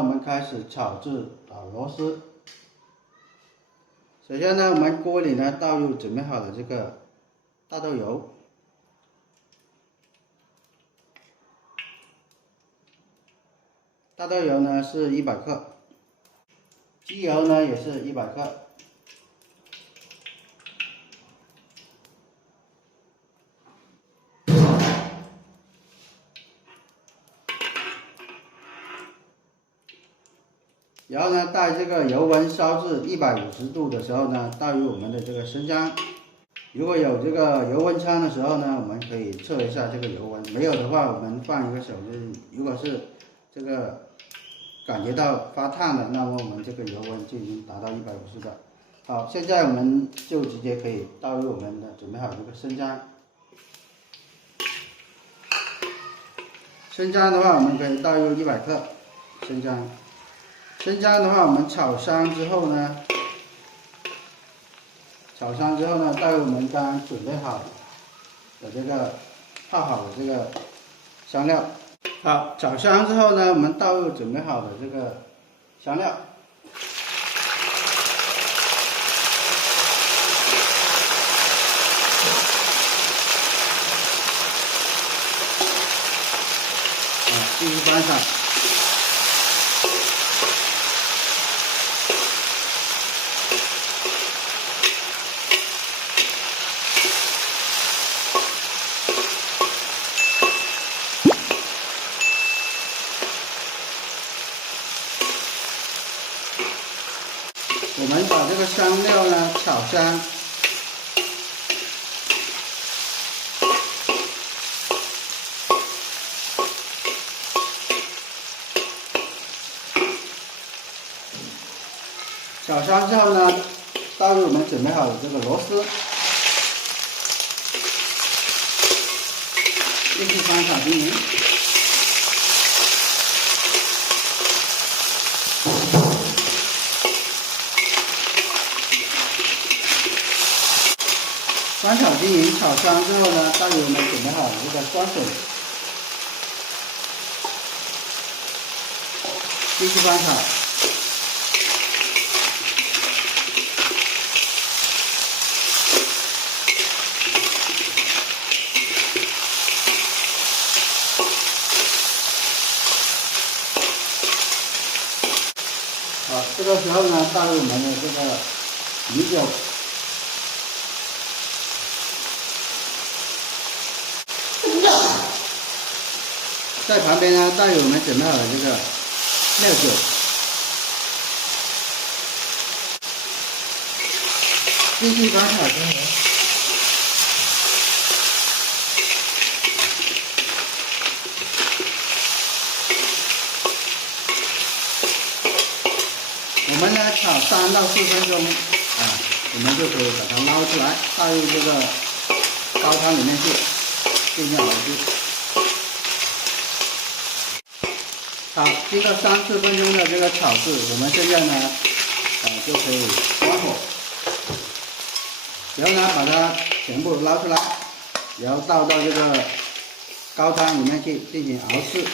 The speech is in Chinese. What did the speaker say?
我们开始炒制螺丝。首先呢，我们锅里呢倒入准备好的这个大豆油，大豆油呢是100克，鸡油呢也是100克。然后呢，待这个油温烧至150度的时候呢，倒入我们的这个生姜。如果有这个油温枪的时候呢，我们可以测一下这个油温；没有的话，我们放一个手，就是如果是这个感觉到发烫的，那么我们这个油温就已经达到150的。好，现在我们就直接可以倒入我们的准备好这个生姜。生姜的话，我们可以倒入100克生姜。生姜的话，我们炒香之后呢，倒入我们刚刚准备好的这个泡好的这个香料。好，炒香之后呢，我们倒入准备好的这个香料。继续翻炒。我们把这个香料呢炒香，炒香之后呢，倒入我们准备好的这个螺丝，继续翻炒均匀。翻炒均匀，炒香之后呢，倒入我们准备好的这个酸水，继续翻炒。好，这个时候呢，倒入我们的这个米酒。在旁边呢，倒入我们准备好的这个料酒，继续翻炒均匀。我们呢炒3到4分钟，我们就可以把它捞出来，倒入这个高汤里面去进行熬制。好，经过3、4分钟的这个炒制，我们现在呢，就可以关火，然后呢把它全部捞出来，然后倒到这个高汤里面去进行熬制。